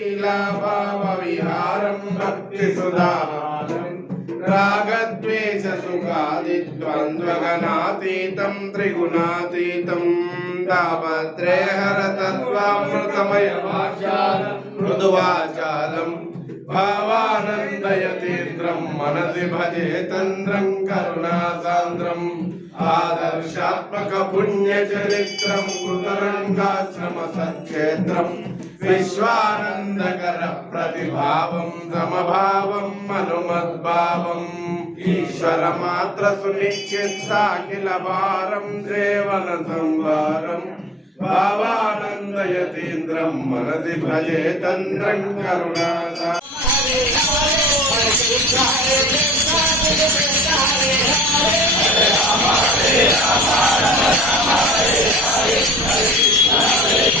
लीलाभावविहारं भक्तिसुधानं रागद्वेषसुखादिद्वन्द्वगणातीतं त्रिगुणातीतं मृदुवाचारं भावानन्दयतीन्द्रं मनसि भजे तन्द्रं करुणासान्द्रम् आदर्शात्मकपुण्यचरित्रं कृतरङ्गाश्रमसत्क्षेत्रम् విశ్వానందకర ప్రతిభావం సమభావం మనుమద్భావం ఈశ్వర మాత్ర సునిశ్చిత్సాఖిల భారం సేవన సంవారం భావానందయతీంద్రం మనది భజే తంద్రం కరుణాదా Hare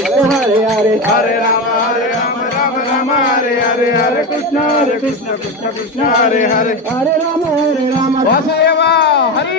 హరే రామ హరే రామ రామ రామ హరే హరే హరే కృష్ణ హరే కృష్ణ కృష్ణ కృష్ణ హరే హరే హరే రామ హరే రామ వాసుదేవ హరి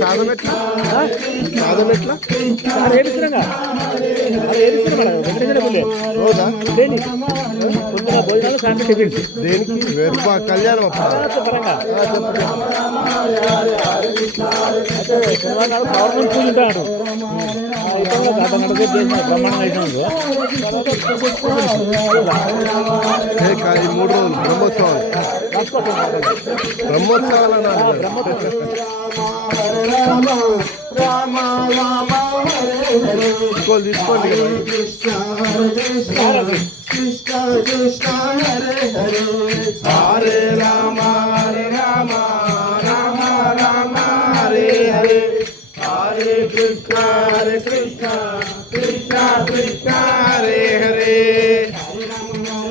సాధన ఎట్లా సాధన ఎట్లా రోజా దేనికి కళ్యాణం ఈ మూడు రోజులు బ్రహ్మోత్సవాలు. బ్రహ్మోత్సవాలు అన్నారు హరే రామ రామ రామ హరే హరే తీసుకోవాలి తీసుకోండి హరే కృష్ణ హరే కృష్ణ కృష్ణ కృష్ణ హరే హరే హరే రామ హరే రామ రామ రామ హరే హరే హరే కృష్ణ హరే కృష్ణ కృష్ణ కృష్ణ హరే హరే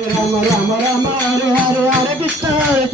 రామ రామ రామ హరే హరే హరే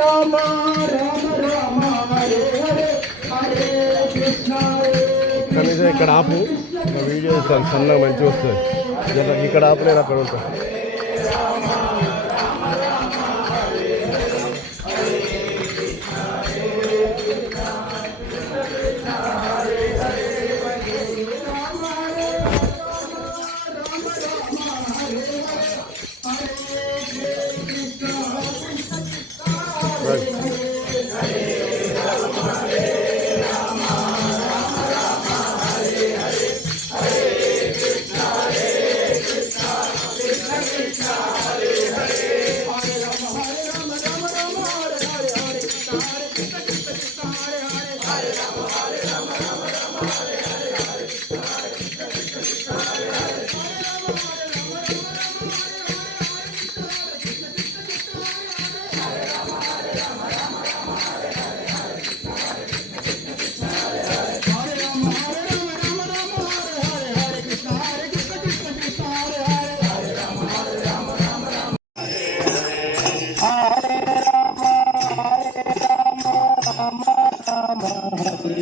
రామ రామ రామ హరే హరే హరే కృష్ణ హరే కనీసం ఇక్కడ ఆపు. వీడియో సన్నగా మంచిగా వస్తుంది. ఇక్కడ ఆపు నేను అక్కడ ఉంటాను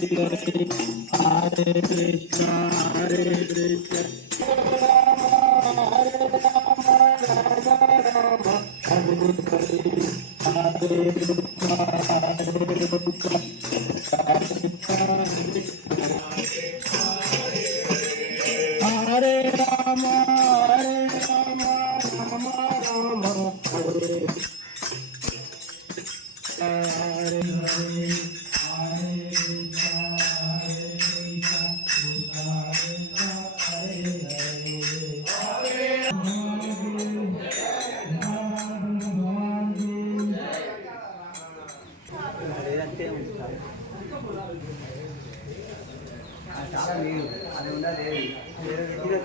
Hare Krishna. చాలా లేదు అది ఉండాలి. ఏడు